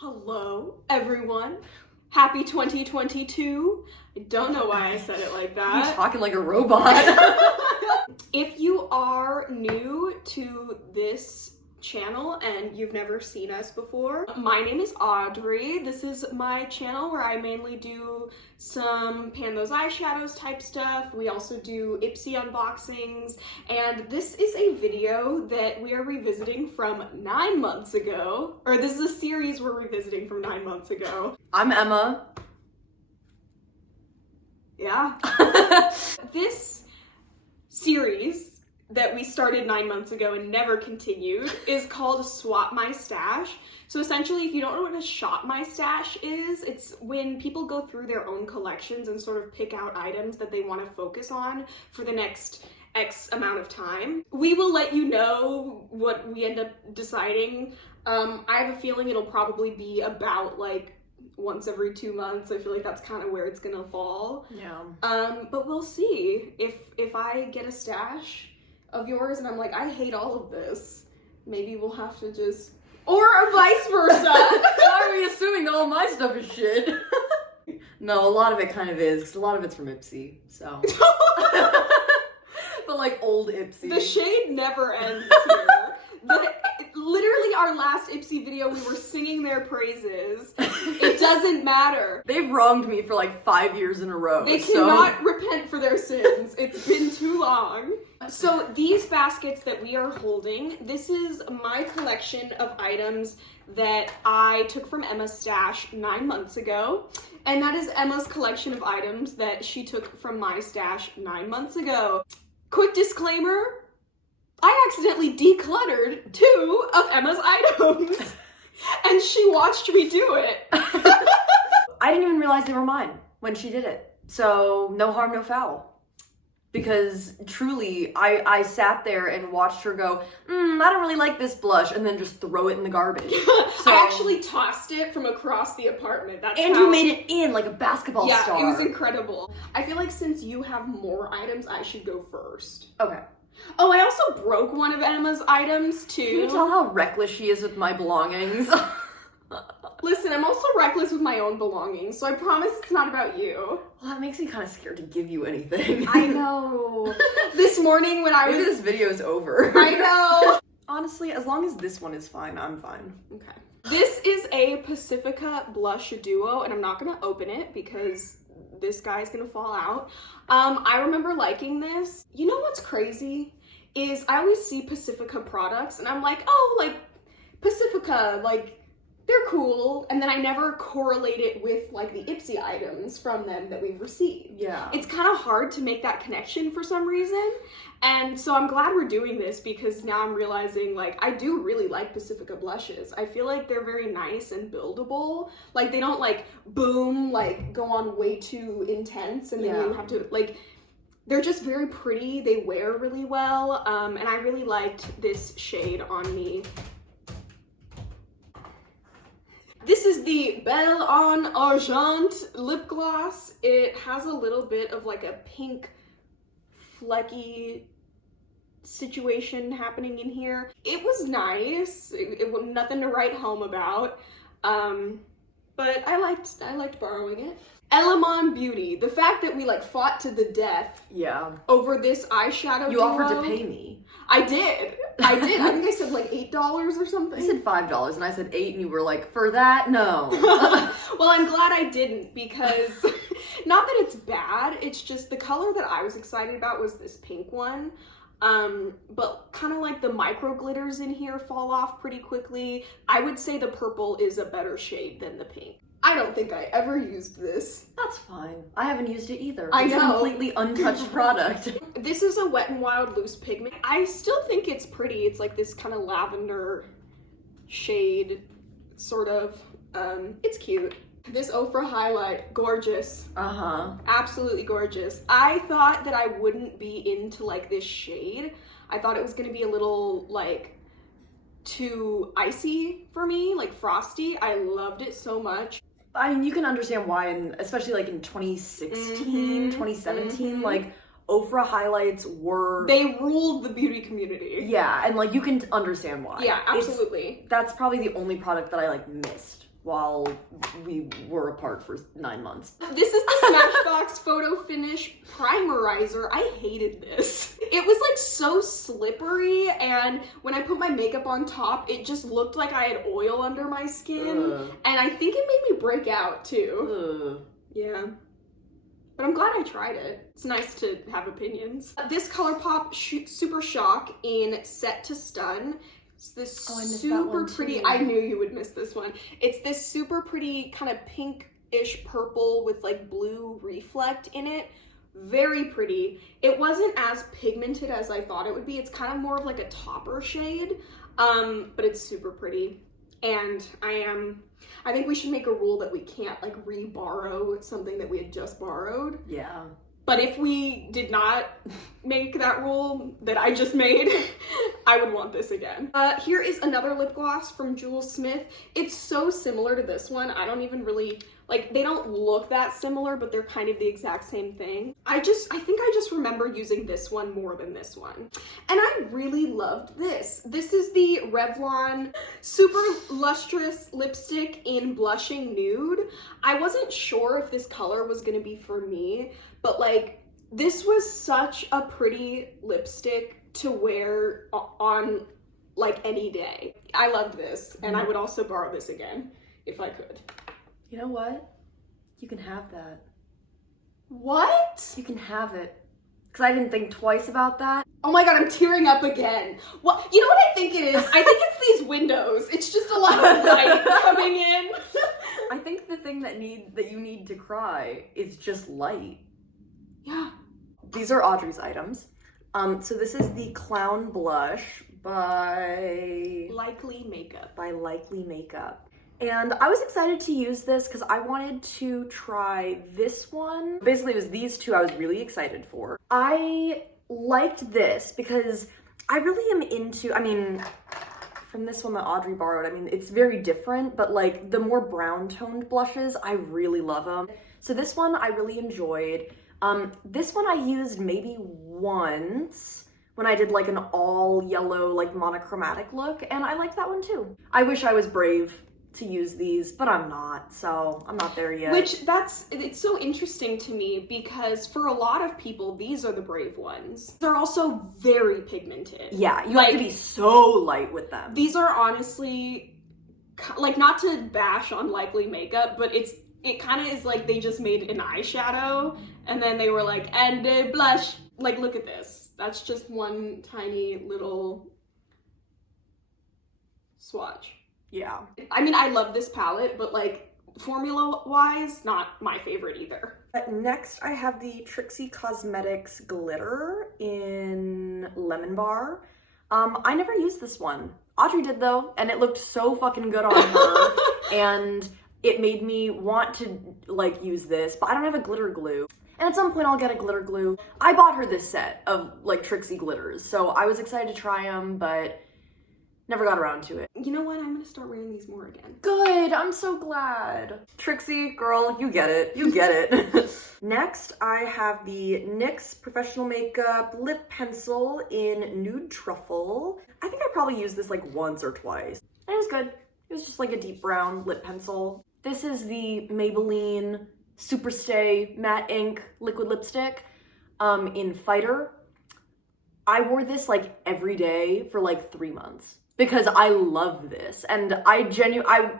Hello, everyone. Happy 2022. I don't know why I said it like that. You're talking like a robot. If you are new to this channel and you've never seen us before, my name is Audrey. This is my channel where I mainly do some pan those eyeshadows type stuff. We also do Ipsy unboxings, and this is a video that we are revisiting from 9 months ago, or this is a series we're revisiting from 9 months ago. I'm Emma. Yeah. This series that we started 9 months ago and never continued is called Swap My Stash. So essentially, if you don't know what a shop my stash is, it's when people go through their own collections and sort of pick out items that they want to focus on for the next X amount of time. We will let you know what we end up deciding. I have a feeling it'll probably be about like once every 2 months. I feel like that's kind of where it's gonna fall. Yeah. But we'll see if I get a stash of yours and I'm like, I hate all of this, maybe we'll have to just, or vice versa. Why are we assuming that all my stuff is shit? No, a lot of it kind of is, because a lot of it's from Ipsy, so. But like old Ipsy. The shade never ends here. Literally our last Ipsy video, we were singing their praises. It doesn't matter. They've wronged me for like 5 years in a row. They cannot repent for their sins. It's been too long. So these baskets that we are holding, this is my collection of items that I took from Emma's stash 9 months ago. And that is Emma's collection of items that she took from my stash 9 months ago. Quick disclaimer, I accidentally decluttered 2 of Emma's items, and she watched me do it. I didn't even realize they were mine when she did it. So no harm, no foul. Because truly, I sat there and watched her go, I don't really like this blush, and then just throw it in the garbage. So, I actually tossed it from across the apartment. You made it in like a basketball star. Yeah, it was incredible. I feel like since you have more items, I should go first. Okay. Oh, I also broke one of Emma's items, too. Can you tell how reckless she is with my belongings? Listen, I'm also reckless with my own belongings, so I promise it's not about you. Well, that makes me kind of scared to give you anything. I know. This morning when Maybe this video is over. I know. Honestly, as long as this one is fine, I'm fine. Okay. This is a Pacifica Blush Duo, and I'm not gonna open it because this guy's gonna fall out. I remember liking this. You know what's crazy? Is I always see Pacifica products, and I'm like, oh, like, Pacifica, like, they're cool, and then I never correlate it with like the Ipsy items from them that we've received. Yeah. It's kind of hard to make that connection for some reason, and so I'm glad we're doing this because now I'm realizing like I do really like Pacifica blushes. I feel like they're very nice and buildable. Like they don't like boom, like go on way too intense and then you have to like, they're just very pretty, they wear really well, and I really liked this shade on me. This is the Belle en Argent lip gloss. It has a little bit of like a pink flecky situation happening in here. It was nice. It was nothing to write home about. But I liked borrowing it. Element Beauty. The fact that we like fought to the death over this eyeshadow You duo, offered to pay me. I did. I think I said like $8 or something. I said $5 and I said $8 and you were like, for that? No. Well, I'm glad I didn't because not that it's bad, it's just the color that I was excited about was this pink one. But kind of like the micro glitters in here fall off pretty quickly. I would say the purple is a better shade than the pink. I don't think I ever used this. That's fine. I haven't used it either. I it's know. a completely untouched product. This is a Wet n Wild loose pigment. I still think it's pretty. It's like this kind of lavender shade, sort of. It's cute. This Ofra highlight, gorgeous. Absolutely gorgeous. I thought that I wouldn't be into like this shade. I thought it was gonna be a little like too icy for me, like frosty. I loved it so much. I mean, you can understand why, and especially like in 2016, 2017, like Ofra highlights were... They ruled the beauty community. Yeah, and like you can understand why. Yeah, absolutely. That's probably the only product that I like missed while we were apart for 9 months. This is the Smashbox Photo Finish Primerizer. I hated this. It was like so slippery, and when I put my makeup on top, it just looked like I had oil under my skin. And I think it made me break out too. Yeah. But I'm glad I tried it. It's nice to have opinions. This ColourPop Super Shock in Set to Stun. It's this super pretty, I knew you would miss this one. It's this super pretty kind of pink-ish purple with like blue reflect in it. Very pretty. It wasn't as pigmented as I thought it would be. It's kind of more of like a topper shade, but it's super pretty. And I think we should make a rule that we can't like re-borrow something that we had just borrowed. Yeah. But if we did not make that rule that I just made, I would want this again. Here is another lip gloss from Jules Smith. It's so similar to this one. I don't even really, like, they don't look that similar, but they're kind of the exact same thing. I think I just remember using this one more than this one. And I really loved this. This is the Revlon Super Lustrous Lipstick in Blushing Nude. I wasn't sure if this color was gonna be for me, but like, this was such a pretty lipstick to wear on like any day. I loved this, and I would also borrow this again if I could. You know what? You can have that. What? You can have it. Because I didn't think twice about that. Oh my god, I'm tearing up again. What? You know what I think it is? I think it's these windows. It's just a lot of light coming in. I think the thing that you need to cry is just light. Yeah. These are Audrey's items. So this is the Clown Blush by Likely Makeup. And I was excited to use this because I wanted to try this one. Basically, it was these two I was really excited for. I liked this because I really am into, I mean, from this one that Audrey borrowed, I mean, it's very different, but like the more brown toned blushes, I really love them. So this one I really enjoyed. This one I used maybe once when I did like an all yellow, like monochromatic look, and I liked that one too. I wish I was brave to use these, but I'm not, so I'm not there yet. It's so interesting to me because for a lot of people, these are the brave ones. They're also very pigmented. Yeah, you have to be so light with them. These are honestly, like, not to bash on Likely Makeup, but it kind of is like they just made an eyeshadow and then they were like, and a blush. Like, look at this. That's just one tiny little swatch. Yeah. I mean, I love this palette, but like formula-wise, not my favorite either. Next, I have the Trixie Cosmetics Glitter in Lemon Bar. I never used this one. Audrey did though, and it looked so fucking good on her. And it made me want to like use this, but I don't have a glitter glue. And at some point I'll get a glitter glue. I bought her this set of like Trixie glitters, so I was excited to try them, but never got around to it. You know what? I'm gonna start wearing these more again. Good, I'm so glad. Trixie, girl, you get it. You get it. Next, I have the NYX Professional Makeup Lip Pencil in Nude Truffle. I think I probably used this like once or twice. And it was good. It was just like a deep brown lip pencil. This is the Maybelline Superstay Matte Ink Liquid Lipstick in Fighter. I wore this like every day for like 3 months because I love this. And I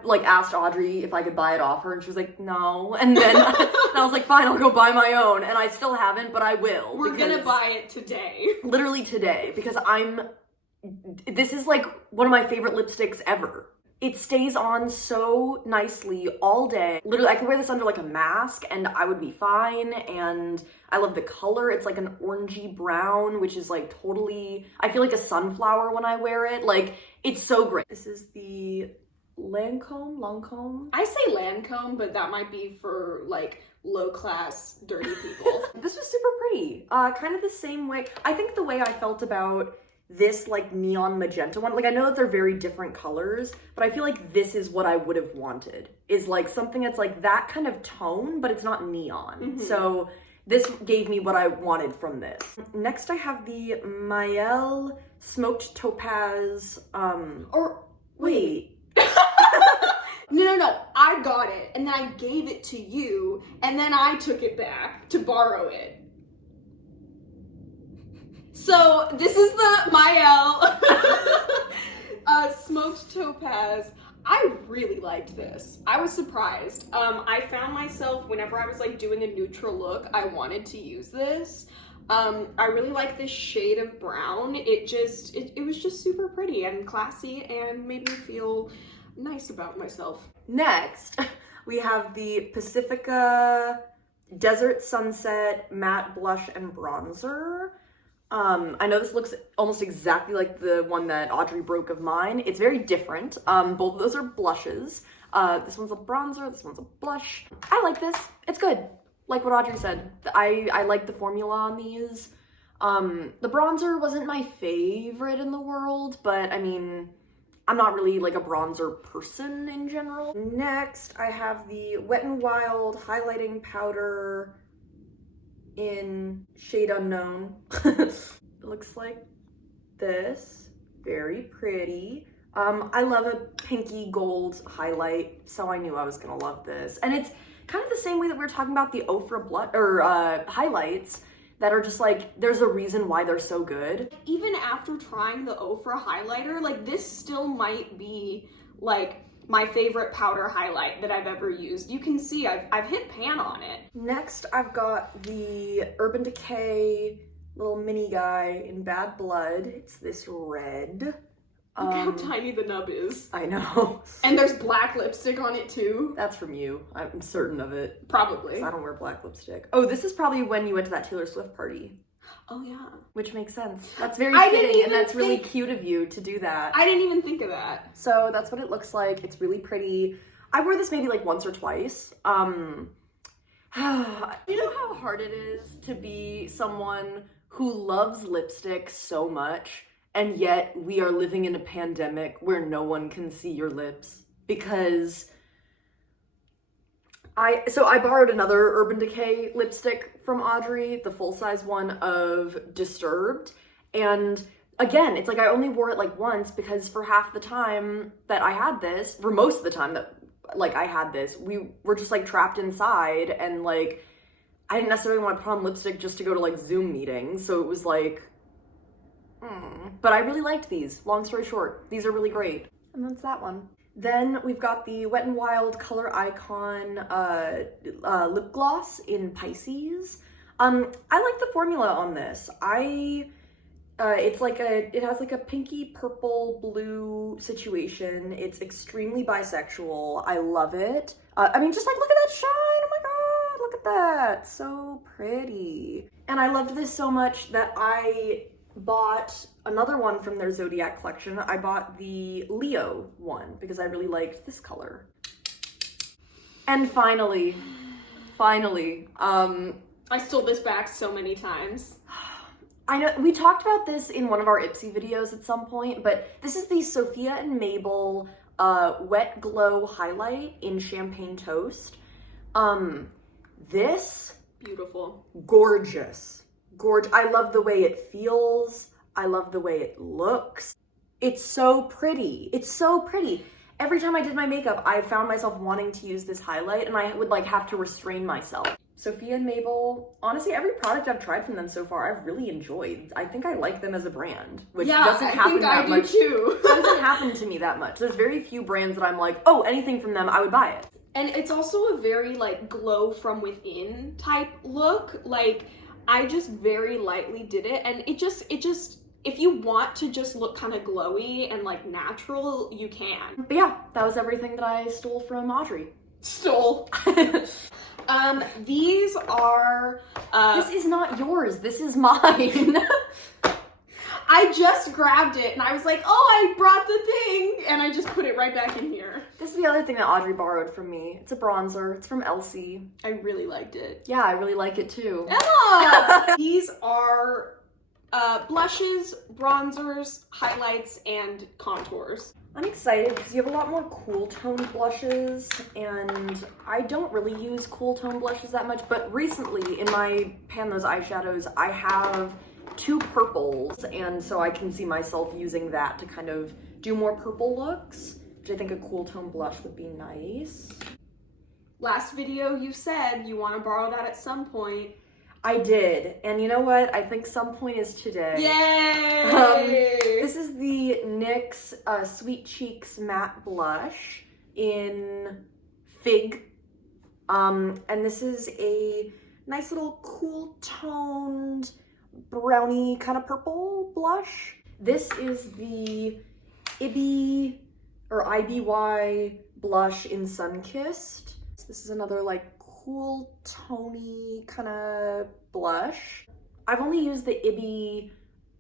like asked Audrey if I could buy it off her and she was like, no. And then I was like, fine, I'll go buy my own. And I still haven't, but I will. We're gonna buy it today. Literally today, because this is like one of my favorite lipsticks ever. It stays on so nicely all day. Literally, I could wear this under like a mask and I would be fine. And I love the color. It's like an orangey brown, which is like totally, I feel like a sunflower when I wear it. Like, it's so great. This is the Lancome? I say Lancome, but that might be for like low-class, dirty people. This was super pretty. Kind of the same way. I think the way I felt about this like neon magenta one, like I know that they're very different colors, but I feel like this is what I would have wanted, is like something that's like that kind of tone, but it's not neon. So this gave me what I wanted from this. Next I have the Miele Smoked Topaz, wait. No. I got it, and then I gave it to you, and then I took it back to borrow it. So this is the Miele Smoked Topaz. I really liked this. I was surprised. I found myself, whenever I was like doing a neutral look, I wanted to use this. I really like this shade of brown. It was just super pretty and classy and made me feel nice about myself. Next, we have the Pacifica Desert Sunset Matte Blush and Bronzer. I know this looks almost exactly like the one that Audrey broke of mine. It's very different. Both of those are blushes. This one's a bronzer, this one's a blush. I like this. It's good. Like what Audrey said, I like the formula on these. The bronzer wasn't my favorite in the world, but I mean, I'm not really like a bronzer person in general. Next, I have the Wet n Wild Highlighting Powder in shade unknown. It looks like this. Very pretty. I love a pinky gold highlight, so I knew I was gonna love this. And it's kind of the same way that we were talking about the Ofra blush or highlights that are just like, there's a reason why they're so good. Even after trying the Ofra highlighter, like this still might be like my favorite powder highlight that I've ever used. You can see I've hit pan on it. Next, I've got the Urban Decay little mini guy in Bad Blood. It's this red. Look how tiny the nub is. I know. And there's black lipstick on it too. That's from you. I'm certain of it. Probably. I don't wear black lipstick. Oh, this is probably when you went to that Taylor Swift party. Oh yeah. Which makes sense. That's very fitting, and that's really cute of you to do that. I didn't even think of that. So that's what it looks like. It's really pretty. I wore this maybe like once or twice. You know how hard it is to be someone who loves lipstick so much, and yet we are living in a pandemic where no one can see your lips? Because I borrowed another Urban Decay lipstick from Audrey, the full-size one of Disturbed, and again, it's like I only wore it like once because for half the time that I had this, for most of the time that like I had this, we were just like trapped inside, and like I didn't necessarily want to put on lipstick just to go to like Zoom meetings, so it was like, But I really liked these. Long story short, these are really great. And that's that one. Then we've got the Wet n Wild Color Icon lip gloss in Pisces. I like the formula on this. It has like a pinky purple blue situation. It's extremely bisexual. I love it. I mean, just like, look at that shine. Oh my God, look at that. So pretty. And I loved this so much that I bought another one from their Zodiac collection. I bought the Leo one because I really liked this color. And finally, I stole this back so many times. I know we talked about this in one of our Ipsy videos at some point, but this is the Sophia and Mabel Wet Glow highlight in Champagne Toast. This beautiful, gorgeous. I love the way it feels. I love the way it looks. It's so pretty. It's so pretty. Every time I did my makeup, I found myself wanting to use this highlight, and I would like have to restrain myself. Sophia and Mabel, honestly, every product I've tried from them so far, I've really enjoyed. I think I like them as a brand, which doesn't happen that much. Too. That doesn't happen to me that much. There's very few brands that I'm like, oh, anything from them, I would buy it. And it's also a very like glow from within type look. Like, I just very lightly did it, and it just, if you want to just look kind of glowy and like natural, you can. But yeah, that was everything that I stole from Audrey. Stole. These are, this is not yours, this is mine. I just grabbed it and I was like, oh, I brought the thing, and I just put it right back in here. This is the other thing that Audrey borrowed from me. It's a bronzer. It's from Elsie. I really liked it. Yeah, I really like it too. Emma! These are blushes, bronzers, highlights, and contours. I'm excited because you have a lot more cool tone blushes, and I don't really use cool tone blushes that much, but recently in my Pan Those eyeshadows, I have 2 purples, and so I can see myself using that to kind of do more purple looks. which I think a cool tone blush would be nice. Last video you said you want to borrow that at some point. I did, and you know what? I think some point is today. Yay! This is the NYX Sweet Cheeks Matte Blush in Fig. And this is a nice little cool toned brownie kind of purple blush. This is the IBY blush in Sunkissed. So this is another like cool tony kind of blush. I've only used the Ibby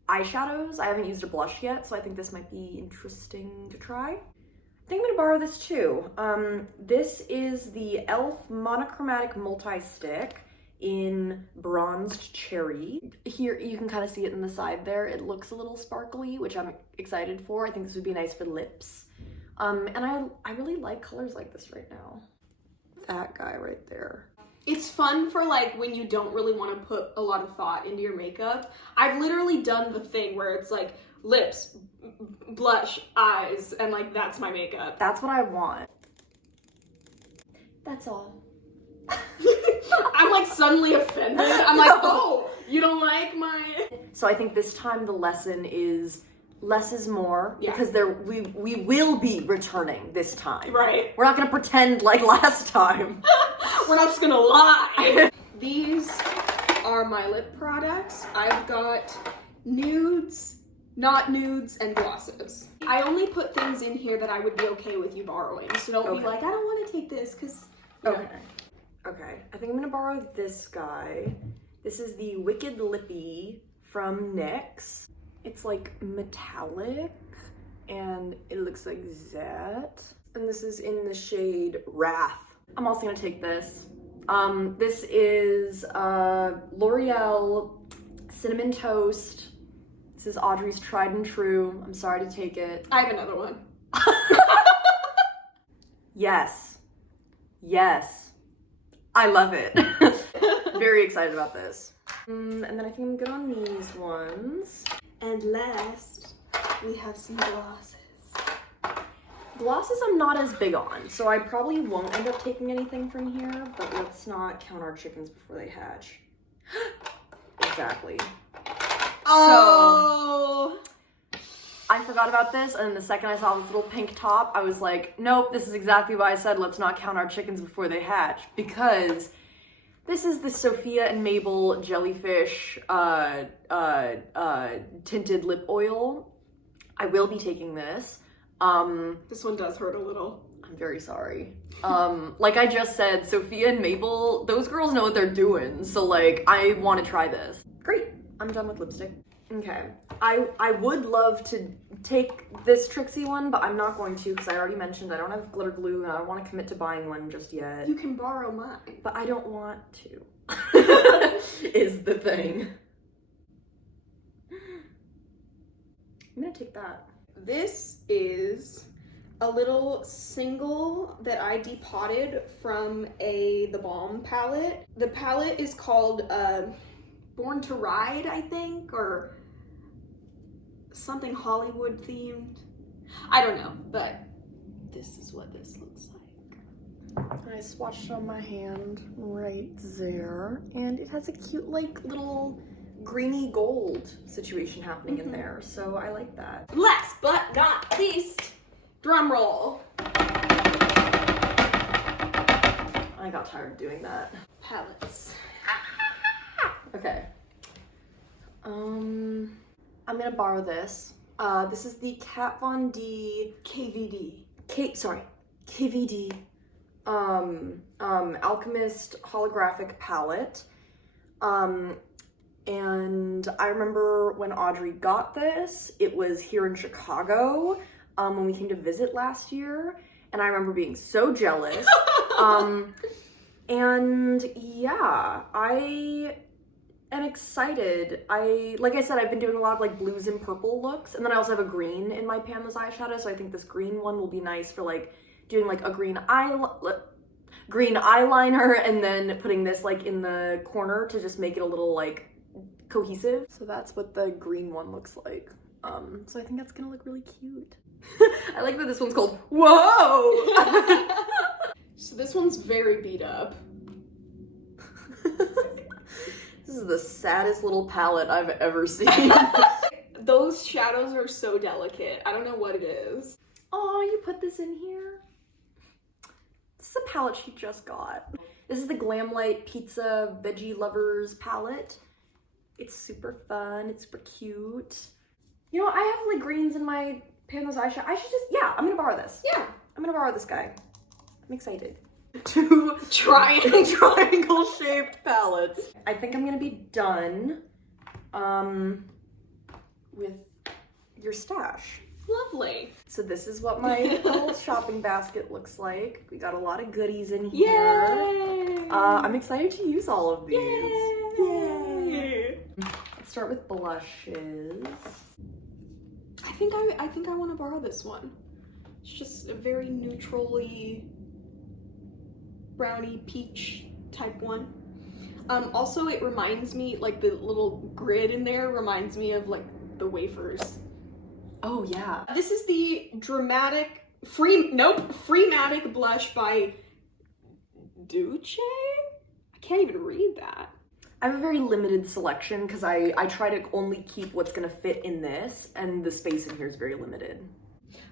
eyeshadows. I haven't used a blush yet, so I think this might be interesting to try. I think I'm gonna borrow this too. This is the e.l.f. Monochromatic Multi-Stick in Bronzed Cherry. Here, you can kind of see it in the side there. It looks a little sparkly, which I'm excited for. I think this would be nice for lips. And I really like colors like this right now. That guy right there. It's fun for like when you don't really want to put a lot of thought into your makeup. I've literally done the thing where it's like lips, blush, eyes, and like that's my makeup. That's what I want. That's all. I'm like suddenly offended. I'm like, oh, you don't like my... So I think this time the lesson is less is more, yeah. Because we will be returning this time. Right. We're not gonna pretend like last time. We're not just gonna lie. These are my lip products. I've got nudes, not nudes, and glosses. I only put things in here that I would be okay with you borrowing. So don't be like, I don't want to take this because... Okay. Okay, I think I'm gonna borrow this guy. This is the Wicked Lippy from NYX. It's like metallic and it looks like that. And this is in the shade Wrath. I'm also gonna take this. This is L'Oreal Cinnamon Toast. This is Audrey's tried and true. I'm sorry to take it. I have another one. Yes. Yes. I love it. Very excited about this. And then I think I'm good on these ones. And last, we have some glosses. Glosses I'm not as big on, so I probably won't end up taking anything from here, but let's not count our chickens before they hatch. Exactly. Oh! So, I forgot about this, and the second I saw this little pink top, I was like, nope, this is exactly why I said let's not count our chickens before they hatch, because this is the Sophia and Mabel Jellyfish tinted lip oil. I will be taking this. This one does hurt a little. I'm very sorry. Like I just said, Sophia and Mabel, those girls know what they're doing, so like, I want to try this. Great, I'm done with lipstick. Okay, I would love to take this Trixie one, but I'm not going to because I already mentioned I don't have glitter glue and I don't want to commit to buying one just yet. You can borrow mine. But I don't want to, is the thing. I'm gonna take that. This is a little single that I depotted from the Balm palette. The palette is called Born to Ride, I think, or something Hollywood themed. I don't know, but this is what this looks like. I swatched it on my hand right there, and it has a cute like little greeny gold situation happening in there, so I like that. Last but not least, drum roll. I got tired of doing that. Palettes. Okay. I'm gonna borrow this. This is the Kat Von D KVD. KVD. Alchemist holographic palette. And I remember when Audrey got this, it was here in Chicago, when we came to visit last year, and I remember being so jealous. And yeah, I am excited. Like I said, I've been doing a lot of like blues and purple looks, and then I also have a green in my Panless eyeshadow, so I think this green one will be nice for like doing like a green eyeliner and then putting this like in the corner to just make it a little like cohesive. So that's what the green one looks like. So I think that's gonna look really cute. I like that this one's called Whoa! So this one's very beat up. This is the saddest little palette I've ever seen. Those shadows are so delicate. I don't know what it is. Oh, you put this in here? This is a palette she just got. This is the Glamlight Pizza Veggie Lovers palette. It's super fun. It's super cute. You know, I have like greens in my Panos eyeshadow. I should just, yeah, I'm gonna borrow this. Yeah. I'm gonna borrow this guy. I'm excited. Two triangle shaped palettes. I think I'm gonna be done with your stash. Lovely. So this is what my little shopping basket looks like. We got a lot of goodies in here. Yay! I'm excited to use all of these. Yay! Let's start with blushes. I think I want to borrow this one. It's just a very neutrally brownie peach type one. Also, it reminds me, like the little grid in there reminds me of like the wafers. Oh yeah. This is the Freematic blush by Duce? I can't even read that. I have a very limited selection because I try to only keep what's gonna fit in this, and the space in here is very limited.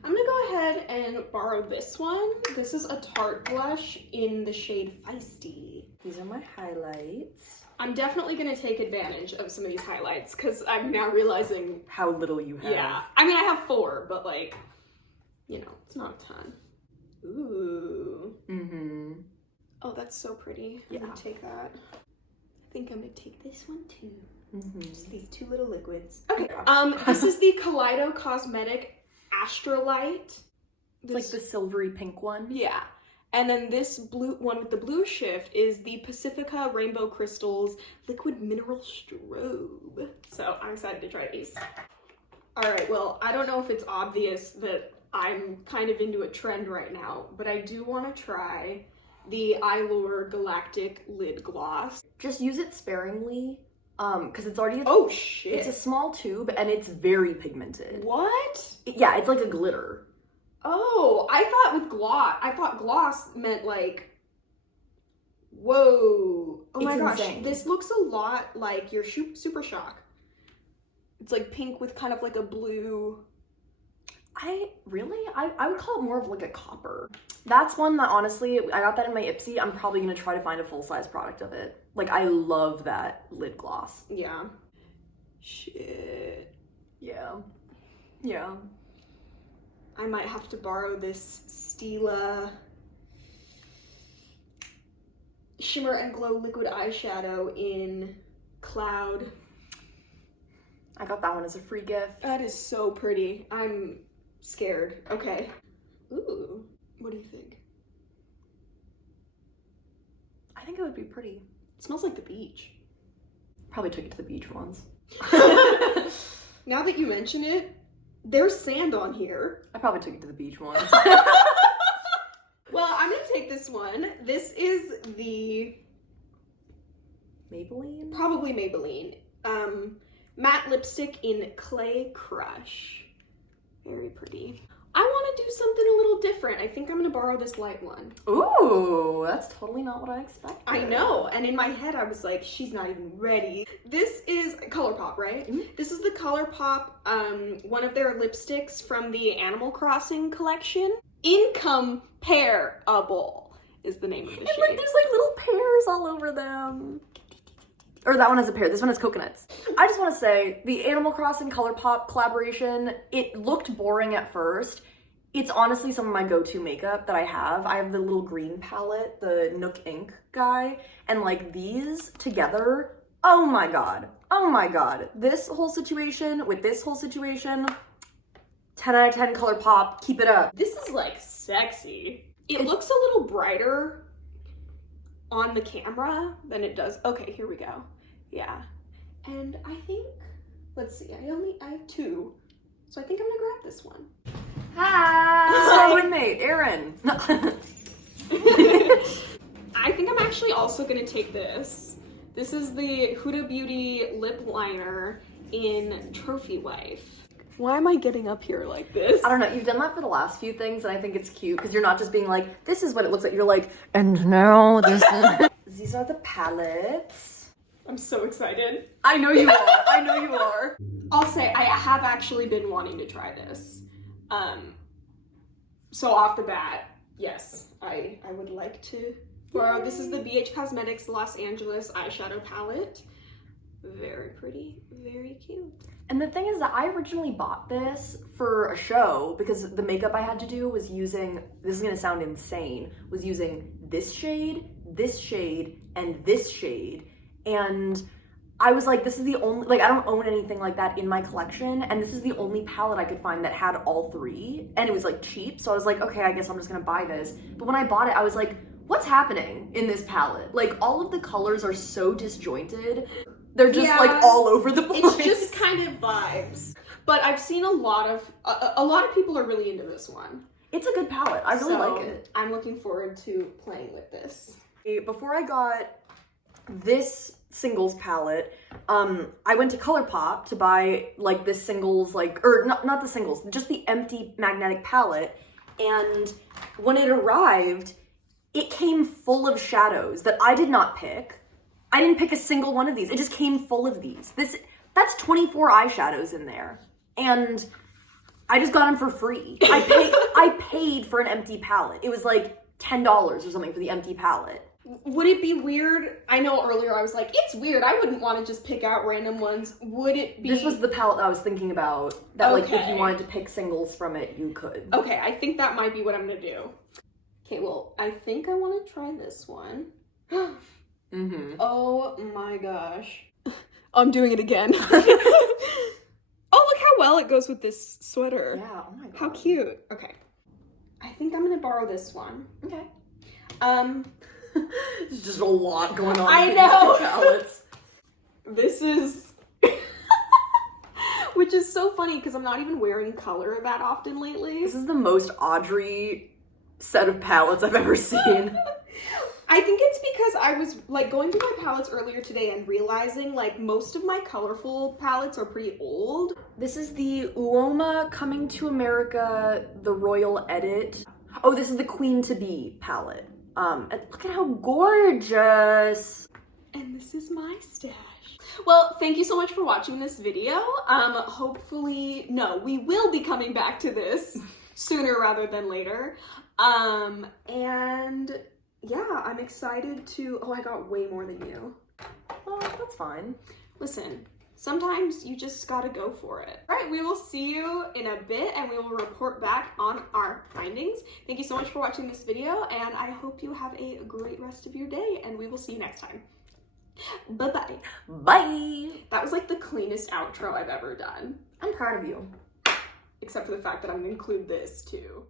I'm gonna go ahead and borrow this one. This is a Tarte blush in the shade Feisty. These are my highlights. I'm definitely gonna take advantage of some of these highlights because I'm now realizing how little you have. Yeah, I mean I have 4, but like, you know, it's not a ton. Ooh. Mm-hmm. Oh, that's so pretty. Yeah. I'm gonna take that. I think I'm gonna take this one too. Mm-hmm. Just these 2 little liquids. Okay. This is the Kaleido Cosmetic Astrolight. It's like the silvery pink one. Yeah. And then this blue one with the blue shift is the Pacifica Rainbow Crystals Liquid Mineral Strobe. So I'm excited to try these. All right, well, I don't know if it's obvious that I'm kind of into a trend right now, but I do want to try the Eyelure Galactic Lid Gloss. Just use it sparingly, because it's already oh shit. It's a small tube and it's very pigmented. What? Yeah, it's like a glitter. Oh, I thought gloss meant like, whoa. Oh my gosh, insane. This looks a lot like your Super Shock. It's like pink with kind of like a blue. I would call it more of like a copper. That's one that honestly, I got that in my Ipsy. I'm probably gonna try to find a full-size product of it. Like, I love that lid gloss. Yeah. Shit. Yeah. Yeah. I might have to borrow this Stila Shimmer and Glow Liquid Eyeshadow in Cloud. I got that one as a free gift. That is so pretty. I'm scared. Okay. Ooh. What do you think? I think it would be pretty. It smells like the beach. Probably took it to the beach once. Now that you mention it, there's sand on here. I probably took it to the beach once. Well, I'm gonna take this one. This is the Maybelline? Probably Maybelline. Matte lipstick in Clay Crush. Very pretty. I want to do something a little different. I think I'm gonna borrow this light one. Ooh, that's totally not what I expected. I know, and in my head I was like, she's not even ready. This is ColourPop, right? Mm-hmm. This is the ColourPop, one of their lipsticks from the Animal Crossing collection. Incomparable is the name of the shade. And like, there's like little pears all over them. Or that one has a pear, this one has coconuts. I just want to say, the Animal Crossing ColourPop collaboration, it looked boring at first. It's honestly some of my go-to makeup that I have. I have the little green palette, the Nook Ink guy, and like these together, oh my god. Oh my god. This whole situation with this whole situation, 10 out of 10 ColourPop, keep it up. This is like sexy. It looks a little brighter on the camera than it does. Okay, here we go. Yeah. And I think, let's see, I have 2. So I think I'm gonna grab this one. Hi! This is our roommate, Erin. I think I'm actually also gonna take this. This is the Huda Beauty lip liner in Trophy Wife. Why am I getting up here like this? I don't know. You've done that for the last few things, and I think it's cute because you're not just being like, this is what it looks like. You're like, and now this is... These are the palettes. I'm so excited. I know you are. I know you are. I'll say, I have actually been wanting to try this. So off the bat, yes, I would like to borrow. This is the BH Cosmetics Los Angeles eyeshadow palette. Very pretty, very cute. And the thing is that I originally bought this for a show because the makeup I had to do was using, this is gonna sound insane, was using this shade, and this shade. And I was like, this is the only, like, I don't own anything like that in my collection, and this is the only palette I could find that had all three, and it was like cheap, so I was like, okay, I guess I'm just gonna buy this. But when I bought it, I was like, what's happening in this palette? Like, all of the colors are so disjointed. They're just like all over the place. It's just kind of vibes. But I've seen a lot of people are really into this one. It's a good palette. I really like it. I'm looking forward to playing with this. Before I got this singles palette, I went to ColourPop to buy like this singles, like, or not the singles, just the empty magnetic palette. And when it arrived, it came full of shadows that I did not pick. I didn't pick a single one of these. It just came full of these. That's 24 eyeshadows in there. And I just got them for free. I paid for an empty palette. It was like $10 or something for the empty palette. Would it be weird? I know earlier I was like, it's weird. I wouldn't want to just pick out random ones. Would it be? This was the palette I was thinking about. That like if you wanted to pick singles from it, you could. Okay, I think that might be what I'm gonna do. Okay, well, I think I want to try this one. Mm-hmm. Oh my gosh. I'm doing it again. Oh, look how well it goes with this sweater. Yeah, oh my god. How cute. Okay. I think I'm gonna borrow this one. Okay. There's just a lot going on. I know. Palettes. This is... Which is so funny because I'm not even wearing color that often lately. This is the most Audrey set of palettes I've ever seen. I think it's because I was like going through my palettes earlier today and realizing like most of my colorful palettes are pretty old. This is the Uoma Coming to America, the Royal Edit. Oh, this is the Queen to Be palette. And look at how gorgeous. And this is my stash. Well, thank you so much for watching this video. Hopefully, no, we will be coming back to this sooner rather than later. And yeah, I'm excited to, oh, I got way more than you. Well, that's fine. Listen, sometimes you just gotta go for it. All right, we will see you in a bit and we will report back on our findings. Thank you so much for watching this video and I hope you have a great rest of your day and we will see you next time. Bye-bye. Bye. That was like the cleanest outro I've ever done. I'm proud of you. Except for the fact that I'm gonna include this too.